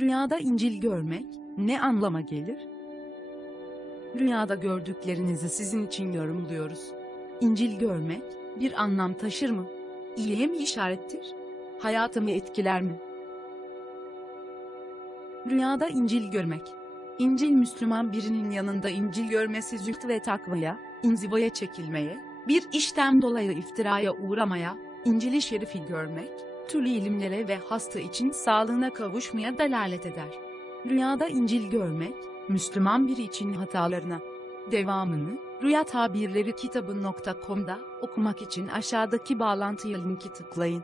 Rüyada İncil görmek ne anlama gelir? Rüyada gördüklerinizi sizin için yorumluyoruz. İncil görmek bir anlam taşır mı? İyiye mi işarettir? Hayatımı etkiler mi? Rüyada İncil görmek. İncil Müslüman birinin yanında İncil görmesi züht ve takvaya, inzivaya çekilmeye, bir işten dolayı iftiraya uğramaya, İncil-i Şerif'i görmek, türlü ilimlere ve hasta için sağlığına kavuşmaya delalet eder. Rüyada İncil görmek, Müslüman biri için hatalarına. Devamını, Rüya Tabirleri kitabı.com'da okumak için aşağıdaki bağlantıya linki tıklayın.